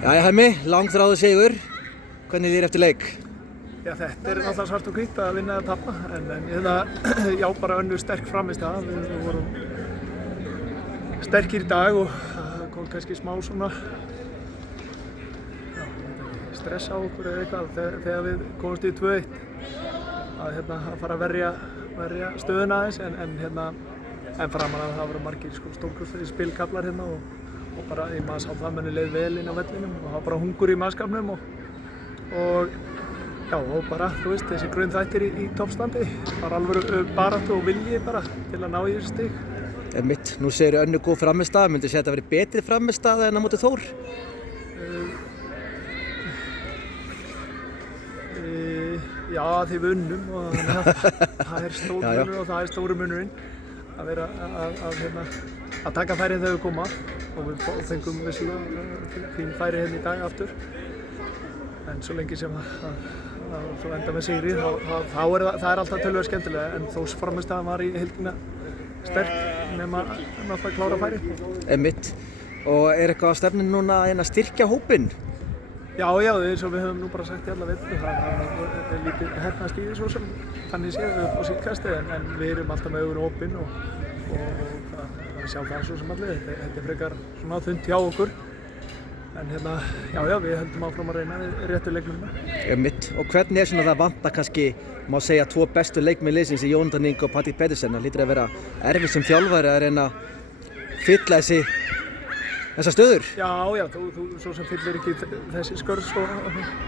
Jæja Hemmi, langþráður sigur. Hvernig líður eftir leik? Já, þetta náttúrulega svart og hvítt að vinna eða tappa, en já, bara önnur sterk frammistaða. Við vorum sterkir í dag og það kom kannski smá svona stress á okkur eða eitthvað þegar við komumst í 2-1 að fara að verja stöðuna aðeins, en framan að það voru margir stórkostlegir spilkaflar og bara í maður sá það menni leið vel inn á vellinum og það var bara hungur í mannskapnum og bara, þú veist, þessi grunnþættir í toppstandi, bara alvöru baráttu og vilji bara til að ná í þessu stig. Einmitt, nú segirðu önnur góð frammistaða, myndirðu segja að þetta verið betri frammistaða en á móti Þór? Já, því við unnum og það er stór munur og það er stóru munurinn að vera að taka færin þegar við koma og við fengum vissulega fín færi hérna í dag aftur, en svo lengi sem svo enda með sigri þá er það alltaf töluvert skemmtilega, en þó frammistaðan var í heildina sterk nema að klára færi. Einmitt, og er eitthvað á stefninu núna að styrkja hópinn? Já, eins og við höfum nú bara sagt í alla vetur, það er lítið hernast í þessu sem þannig séð upp á síðkasti, en við erum alltaf með augun opin og það sjá það svo sem allir, þetta er frekar svona þunnt hjá okkur, en við höldum áfram að reyna réttu leikmennina. Einmitt, og hvernig er svona það vanta kannski, má segja, 2 bestu leikmenn liðsins í Jónatan Ingi og Patrik Pedersen, það hlýtur að vera erfitt sem þjálfari að reyna að fylla þessar stöður? Já, þú svo sem fyllir ekki þessi skörð svo,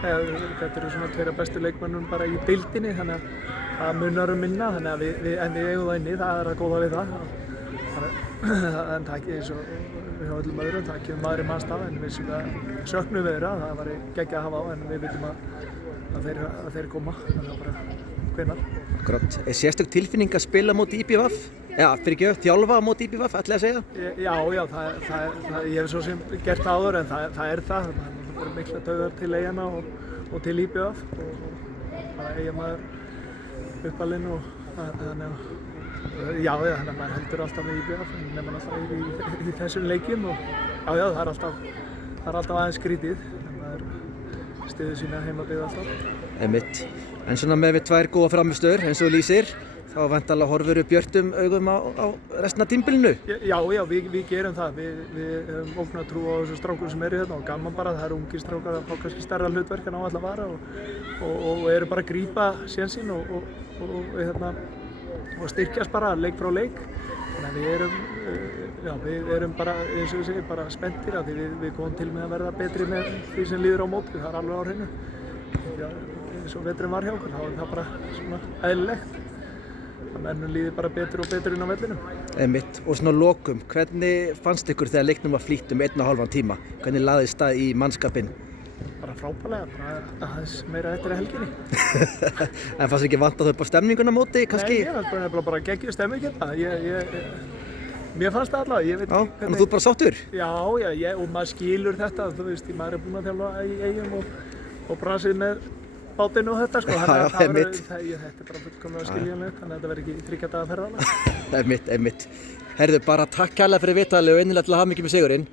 þetta eru svona 2 bestu leikmennum bara í deildinni, þannig að það munar minna, þannig að við eigum það inni, það er að góða við það. En takk eins og hjá öllum öðrum, takk maður í mannstað, en við söknum við þeirra, það var geggjað að hafa á, en við vitum að þeir koma, þannig að bara hvenær. Akkurat, er sérstök tilfinning að spila móti IBVF? Já, þjálfa móti IBVF, ætli að segja? Já, ég hef svo sem gert áður, en það er það er mikla taugar til Eyjana og til IBVF og bara Eyjamaður uppalinn og þannig að þannig að maður heldur alltaf með IBVF, en nefnir alltaf í þessum leikjum og það er alltaf aðeins skrítið, en maður styður sína heimabyggð alltaf. Einmitt, en svona með við 2 góða frammistöður eins og þú lýsir, þá væntanlega horfirðu björtum augum á restina af tímabilinu? Já, við gerum það. Við höfum ógna trú á þessu strákur sem eru hérna og gaman bara, það eru ungir strákar að fá kannski stærra hlutverk en áætla vara og eru bara að grípa sénsinn og styrkjast bara leik frá leik. Þannig að við erum bara, eins og við segjum, bara spenntir að við komum til með að verða betri með því sem líður á móti, það er alveg á hreinu. Eins og veturinn var hjá okkur, þá er það bara svona eðlilegt. Mennum líði bara betur og betur inn á vellinum. Einmitt, og svona lokum, hvernig fannst ykkur þegar leiknum var flýtt 1,5 tíma? Hvernig laðist það í mannskapinn? Bara frábærlega, bara aðeins meira eftir helginni. En fannst ekki vanta þau upp á stemninguna móti, kannski? Nei, ég fannst bara geggjuð stemming hérna. Mér fannst það allavega, ég veit ekki hvernig. Þú ert bara sáttur? Já, og maður skilur þetta, þú veist, maður er búinn að þjálfa í Eyjum og brasið með bátinn og þetta, þannig að þetta er bara fullkomlega skiljanlegt, þannig að þetta verður ekki 3 daga ferðalag. Einmitt. Herðu, bara takk kærlega fyrir viðtalið og innilega til hamingju með sigurinn.